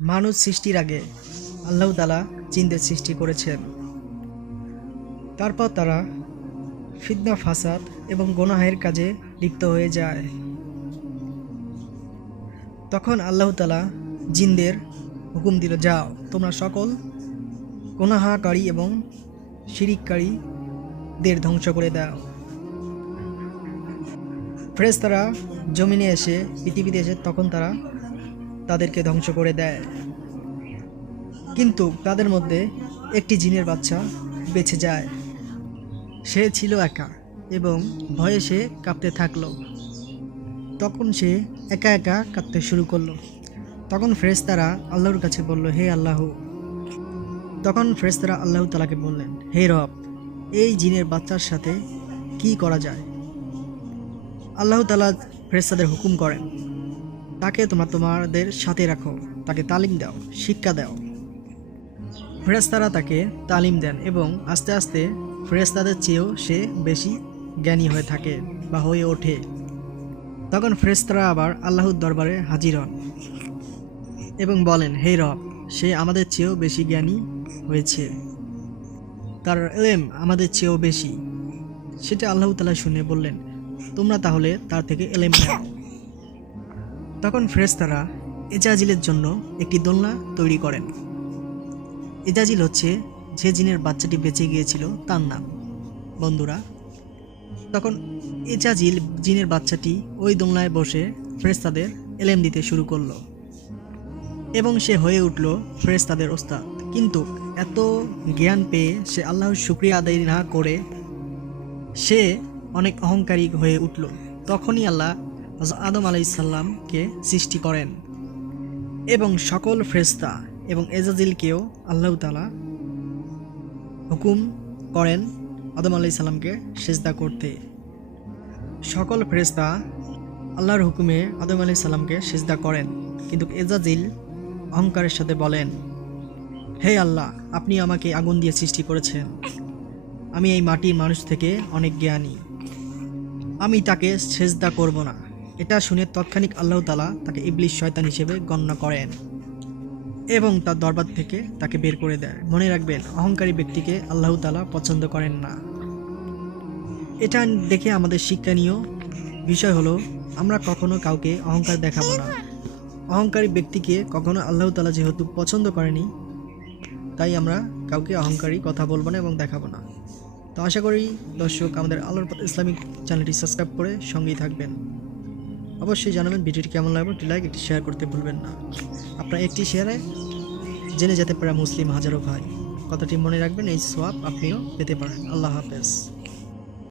মানুষ সৃষ্টির আগে আল্লাহ তাআলা জিনদের সৃষ্টি করেছেন। তারপর তারা ফিতনা ফাসাদ এবং গুনাহের কাজে লিপ্ত হয়ে যায়। তখন আল্লাহ তাআলা জিনদের হুকুম দিল, যাও তোমরা সকল গুনাহকারী এবং শিরিককারীদের ধ্বংস করে দাও। ফেরেশতারা জমিনে এসে পৃথিবীতে এসে তখন তারা তাদেরকে ধ্বংস করে দেয়। কিন্তু তাদের মধ্যে একটি জিনের বাচ্চা বেঁচে যায়। সে ছিল একা এবং ভয়ে সে কাঁপতে থাকলো। তখন সে একা একা কাঁদতে শুরু করলো। তখন ফেরেশতারা আল্লাহর কাছে বলল, হে আল্লাহ। তখন ফেরেশতারা আল্লাহ তাআলাকে বললেন, হে রব, এই জিনের বাচ্চার সাথে কি করা যায়? আল্লাহ তাআলা ফেরেশতাদের হুকুম করেন, তাকে তোমরা তোমাদের সাথে রাখো, তাকে তালিম দাও, শিক্ষা দাও। ফেরেশতারা তাকে তালিম দেন এবং আস্তে আস্তে ফেরেশতাদের চেয়েও সে বেশি জ্ঞানী হয়ে থাকে বা হয়ে ওঠে। তখন ফেরেশতারা আবার আল্লাহর দরবারে হাজির হন এবং বলেন, হে রব, সে আমাদের চেয়েও বেশি জ্ঞানী হয়েছে, তার ইলম আমাদের চেয়েও বেশি। সেটা আল্লাহ তাআলা শুনে বললেন, তোমরা তাহলে তার থেকে ইলম নাও। তখন ফেরেশতারা এজাজিলের জন্য একটি দোলনা তৈরি করেন। এজাজিল হচ্ছে যে জিনের বাচ্চাটি বেঁচে গিয়েছিল তার নাম। বন্ধুরা, তখন এজাজিল জিনের বাচ্চাটি ওই দোলনায় বসে ফেরেশতাদের ইলম দিতে শুরু করলো এবং সে হয়ে উঠল ফেরেশতাদের ওস্তাদ। কিন্তু এত জ্ঞান পেয়ে সে আল্লাহর শুকরিয়া আদায় না করে সে অনেক অহংকারী হয়ে উঠল। তখনই আল্লাহ হযরত আদম আলাইহিস সালামকে সৃষ্টি করেন এবং সকল ফেরেশতা এবং এজাজিলকেও আল্লাহ তাআলা হুকুম করেন আদম আলাইহিস সালামকে সিজদা করতে। সকল ফেরেশতা আল্লাহর হুকুমে আদম আলাইহিস সালামকে সিজদা করেন, কিন্তু এজাজিল অহংকারের সাথে বলেন, হে আল্লাহ, আপনি আমাকে আগুন দিয়ে সৃষ্টি করেছেন, আমি এই মাটির মানুষ থেকে অনেক জ্ঞানী, আমি তাকে সিজদা করব না। এটা শুনে তৎক্ষণিক আল্লাহ তাআলা তাকে ইবলিস শয়তান হিসেবে গণ্য করেন এবং তার দরবার থেকে তাকে বের করে দেয়। মনে রাখবেন, অহংকারী ব্যক্তিকে আল্লাহ তাআলা পছন্দ করেন না। এটা দেখে আমাদের শিক্ষণীয় বিষয় হলো, আমরা কখনো কাউকে অহংকার দেখাবো না। অহংকারী ব্যক্তিকে কখনো আল্লাহ তাআলা যেহেতু পছন্দ করেনি, তাই আমরা কাউকে অহংকারী কথা বলবো না এবং দেখাবো না। তো আশা করি দর্শক আমাদের আলোর পথ ইসলামিক চ্যানেলটি সাবস্ক্রাইব করে সঙ্গেই থাকবেন। অবশ্যই জানাবেন ভিডিওটি কেমন লাগবে, একটি লাইক, একটি শেয়ার করতে ভুলবেন না। আপনার একটি শেয়ারে জেনে যেতে পারে মুসলিম হাজারো ভাই। কথাটি মনে রাখবেন, এই সওয়াব আপনিও পেতে পারেন। আল্লাহ হাফেজ।